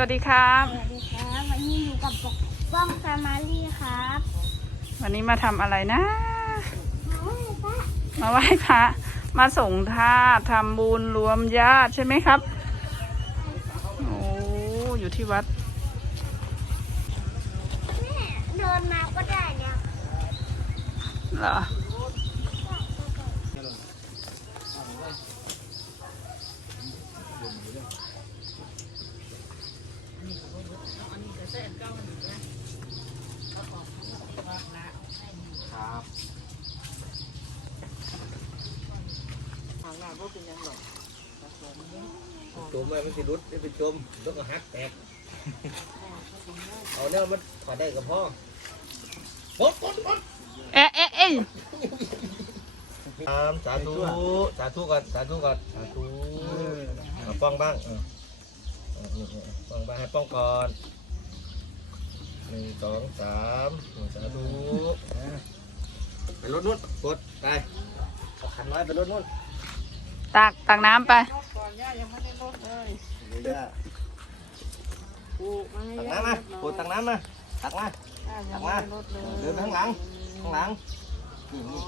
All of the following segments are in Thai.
วัสดีครับ สวัสดีครับวันนี้อยู่กับปกป้องแฟมิลี่ครับวันนี้มาทำอะไรนะโอ้ยป้ามาไหว้พระมาส่งทาสทำบุญรวมญาติใช่ไหมครับ โอ้อยู่ที่วัด แม่เดินมาก็ได้เนี่ยเหรอ ครับจมไปมันสิรุดไม่เป็นจมต้องก็หักแตก เอาเนี่ยมันถอดได้กับพ่อปดปดปดเอ๊ะเอ๊ะเอ๊ะสามสาธุสาธุก่อนสาธุก่อนสาธุเอาป้องบ้างเออเออเออเออป้องบ้างให้ป้องก่อน หนึ่งสองสามสาธุไปรถนู้นกดไปเอาขันไว้ไปรถนู้นตักตักน้ำไปตักน้ำมาปวดตักน้ำมาตักมาตักมาเดินไปข้างหลัง ข้างหลังนี่นี่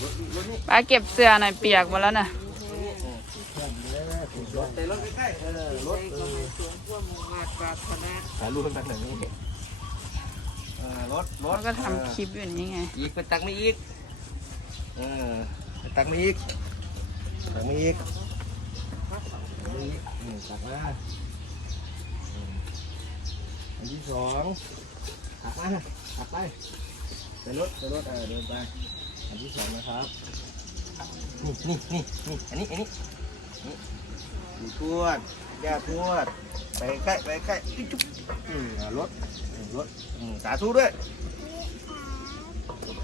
รถรถนี่ ไปเก็บเสื้อหน่อยเปียกหมดแล้วน่ะรถแต่รถใกล้ๆเออรถเออ ถ่ายรูปเป็นแบบไหนนี่เออรถรเราถก็ทำคลิปอยู่นี่ไง อีกไปตักไม่อีก เออไปตักไม่อีก ตักไม่อีกตักไม่อีกอืมตักมาอืมอันที่สองตักมาตักไปไปรถไปรถเออเดินไป อันที่สองนะครับ นี่นี่นี่นี่อันนี้อันนี้นี่อยู่ทวดย่าทวด ไปใกล้ไปใกล้จุ๊บจุ๊บอืมอ่ารถอืมรถอืมสาธุด้วย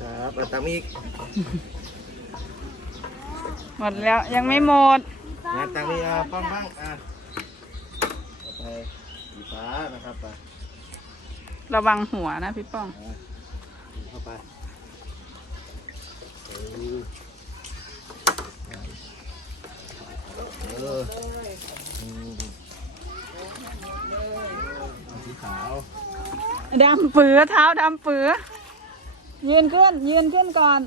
ครับเอาตังค์มาอีกหมดแล้วยังไม่หมด งานตังค์มีอะป้องบ้างอะต่อไปสีฟ้านะครับไประวังหัวนะพี่ป้องอะเข้าไป ดำปือเท้าดำปือยืนขึ้น ยืนขึ้นก่อน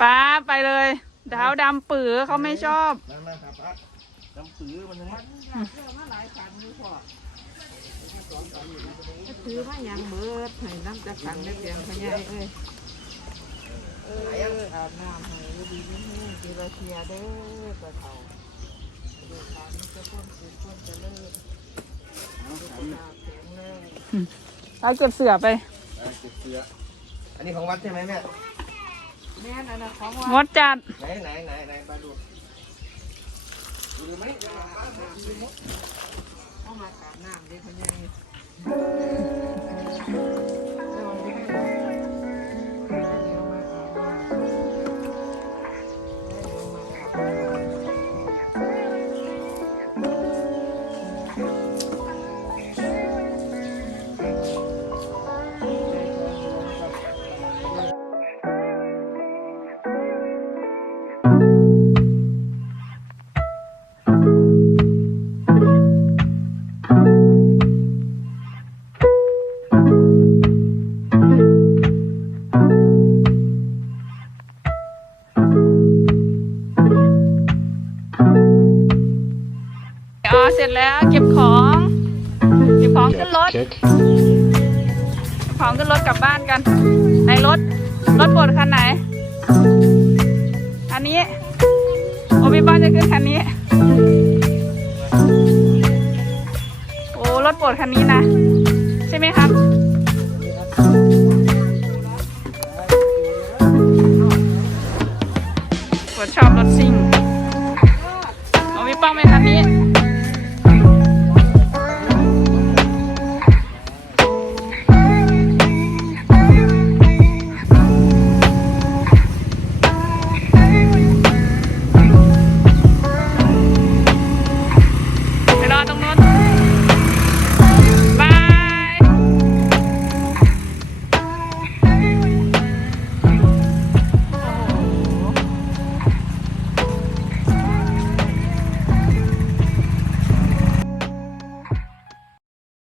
ป้าไปเลยเท้าดำปือเขาไม่ชอบนั่นนะครับอะจำปือมันนะถือมาย่างเบิดให้น้ำจะขังได้เพียงพยายเอ้ยเอออาบน้ำให้ดีๆนี่กีฬาเชียร์เด้อกระเทา เด็กหลานนี่จะพ้นสุดพ้นเจะเลิศสุขภาพแข็งแรงเอาเก็บเสือไปอะเก็บเสื้ออันนี้ของวัดใช่ไหมแม่ แม่นอันนะของงว่าดจัด ไหนไหนไหนไหนมาดูดูไหมเดี๋ยวมาบ้านมาดูหมดเข้ามากราบน้ำเด้พะยาย เสร็จแล้ว เก็บของเก็บของขึ้นรถของขึ้นรถกลับบ้านกันในรถรถโปรดคันไหน อันนี้โอพี่ป้อนจะขึ้นคันนี้ โอ้รถโปรดคันนี้นะ ใช่ไหมครับโปรดชอบรถซิ่งโอพี่ป้องเป็นคันนี้